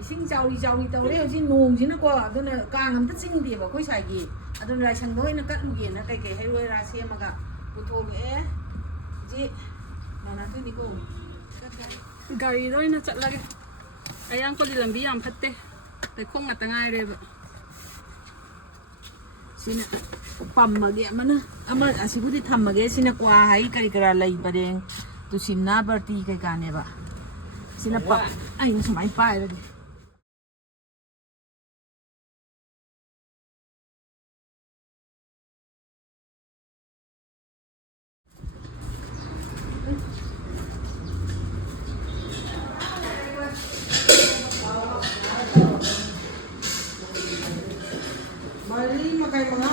ꯏꯁꯤꯡ ꯆꯥꯎꯔꯤ ꯇꯧꯔꯦ ꯍꯧꯖꯤꯛ ꯅꯣꯡꯁꯤꯅꯀꯣ ꯑꯗꯨꯅ ꯀꯥꯡ ꯑꯝꯇ ꯆꯤꯡꯗꯦꯕ ꯑꯩꯈꯣꯏ ꯁꯥꯏꯒꯤ ꯑꯗꯨꯅ ꯂꯥꯏꯁꯪꯗ ꯑꯣꯏꯅ ꯀꯠꯂꯨꯒꯦꯅ ꯀꯩꯀꯩ ꯍꯩꯔꯣꯏ ꯔꯥ ꯁꯦꯝꯃꯒ ꯄꯨꯊꯣꯛꯂꯛꯑꯦ ꯍꯧꯖꯤꯛ ꯃꯥꯟꯅꯗꯣꯏꯅꯤꯀꯣ ꯒꯥꯔꯤꯗ ꯑꯣꯏꯅ ꯆꯠꯂꯒꯦ ꯑꯌꯥꯡꯄꯜꯂꯤ ꯂꯝꯕꯤ ꯌꯥꯝ ꯐꯠꯇꯦ ꯂꯩꯈꯣꯡ ꯉꯥꯛꯇ ꯉꯥꯏꯔꯦꯕ ꯁꯤꯅ ꯄꯝꯃꯒꯦ ꯑꯃ ꯑꯁꯤꯕꯨꯗꯤ ꯊꯝꯃꯒꯦ ꯁꯤꯅ ꯀ꯭ꯋꯥ ꯍꯩ ꯀꯔꯤ ꯀꯔꯥ ꯂꯩ ꯄꯔꯦꯡ ꯇꯨꯁꯤꯟꯅ ꯕꯔꯇꯤ ꯀꯩꯀꯥꯅꯦꯕ sina pa ay sumay pa lagi mali makai mga